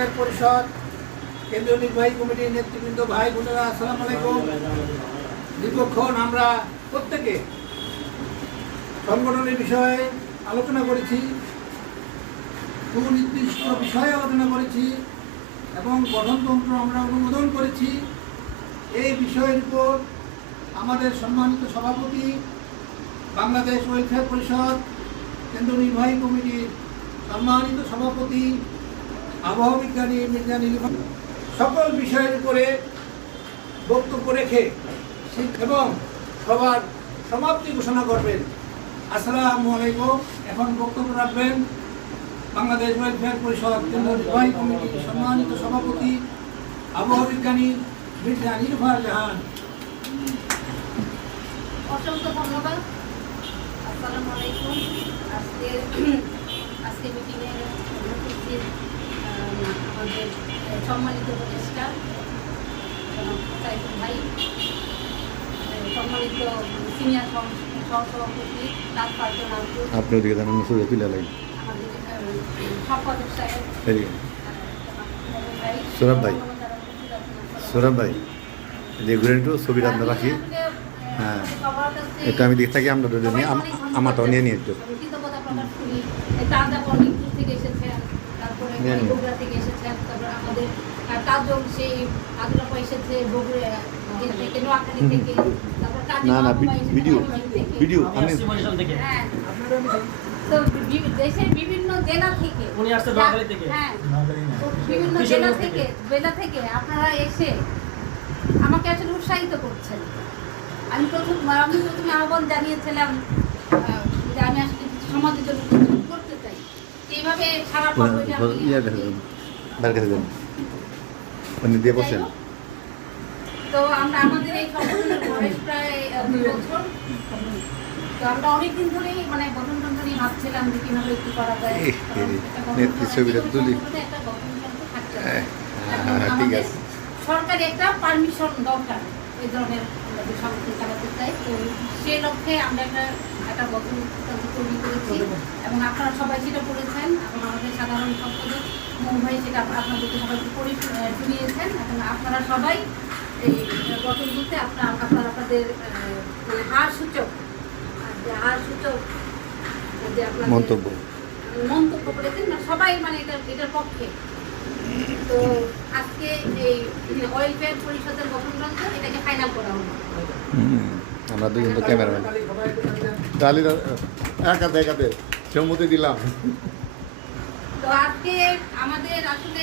Welfare পরিষদ কেন্দ্রীয় নির্বাহী কমিটির নেতৃবৃন্দ, ভাই বোনেরা, আসসালামু আলাইকুম। দীর্ঘক্ষণ আমরা প্রত্যেকে সংগঠনের বিষয়ে আলোচনা করেছি, সুনির্দিষ্ট বিষয়ে আলোচনা করেছি এবং গঠনতন্ত্র আমরা অনুমোদন করেছি। এই বিষয়ের উপর আমাদের সম্মানিত সভাপতি, বাংলাদেশ ওয়েলফেয়ার পরিষদ কেন্দ্রীয় নির্বাহী কমিটির সম্মানিত সভাপতি আবহাওয়া বিজ্ঞানী মির্জা নীলিমা সকল বিষয়ের উপরে বক্তব্য রেখে এবং সবার সমাপ্তি ঘোষণা করবেন। আসসালামু আলাইকুম। এখন বক্তব্য রাখবেন বাংলাদেশ ওয়েলফেয়ার পরিষদ কেন্দ্রীয় নির্বাহী কমিটির সম্মানিত সভাপতি আবহাওয়া বিজ্ঞানী মির্জা নীলিমা জাহান। অসংখ্য ধন্যবাদ। আসসালামু আলাইকুম। আজকে মিটিংয়ে উপস্থিত আমাদের সম্মানিত উপদেষ্টা সাইফুল ভাই, সম্মানিত সিনিয়র সহসভাপতি তাজ ফারজানা আপু, আপনি ওদিকে জানান সুরে তুলে লাগি আমাদের সম্পাদক সাহেব সৌরভ ভাই যে ঘুরে একটু ছবিটা আমরা রাখি। হ্যাঁ, এটা আমি দেখে থাকি, আমরা দুজন নিয়ে আমারটাও নিয়ে নিয়ে একটু কৃতজ্ঞতা প্রকাশ করি। তাজা পর্ণিপুর থেকে এসেছেন, তারপরে বগুড়া থেকে এসেছেন, তারপরে আমাদের কাজল সেই আদুলাপা এসেছে বগুড়া থেকে, নোয়াখালী থেকে, তারপর না ভিডিও আমি হ্যাঁ, তো দেশের বিভিন্ন জেলা থেকে হ্যাঁ, বিভিন্ন জেলা থেকে আপনারা এসে আমাকে আসলে উৎসাহিত করছেন। আমি প্রথমে আহ্বান জানিয়েছিলাম যে আমি আসলে সমাজের জন্য কিছু করতে চাই, এইভাবে সারা দিয়ে বসেন। তো আমরা আমাদের এই সংগঠনের বয়স প্রায় 2 বছর। তো আমরা অনেকদিন ধরেই মানে গঠনতন্ত্র নিয়ে ভাবছিলাম যে কিভাবে কি করা যায়। ছবিটা তুলি। ঠিক আছে, সরকারি একটা পারমিশন দরকার এই ধরনের সংগঠন চালাতে চাই। তো সেই লক্ষ্যে আমরা একটা গঠনতন্ত্র তৈরি করেছি এবং আপনারা সবাই সেটা করেছেন এবং আমাদের সাধারণ সম্পাদক মৌ ভাই সেটা আপনাদেরকে সবাইকে শুনিয়েছেন এবং আপনারা সবাই এই গঠনতন্ত্রে আপনারা আপনাদের হার সূচক যে আপনাদের মন্তব্য করেছেন, সবাই মানে এটার পক্ষে। তো আজকে এই ওয়েলফেয়ার পরিষদের গঠনতন্ত্র এটাকে ফাইনাল করা হলো। আমরা দুজন তো ক্যামেরাম্যান তাহলে একাতে সম্মতি দিলাম। তো আজকে আমাদের আসলে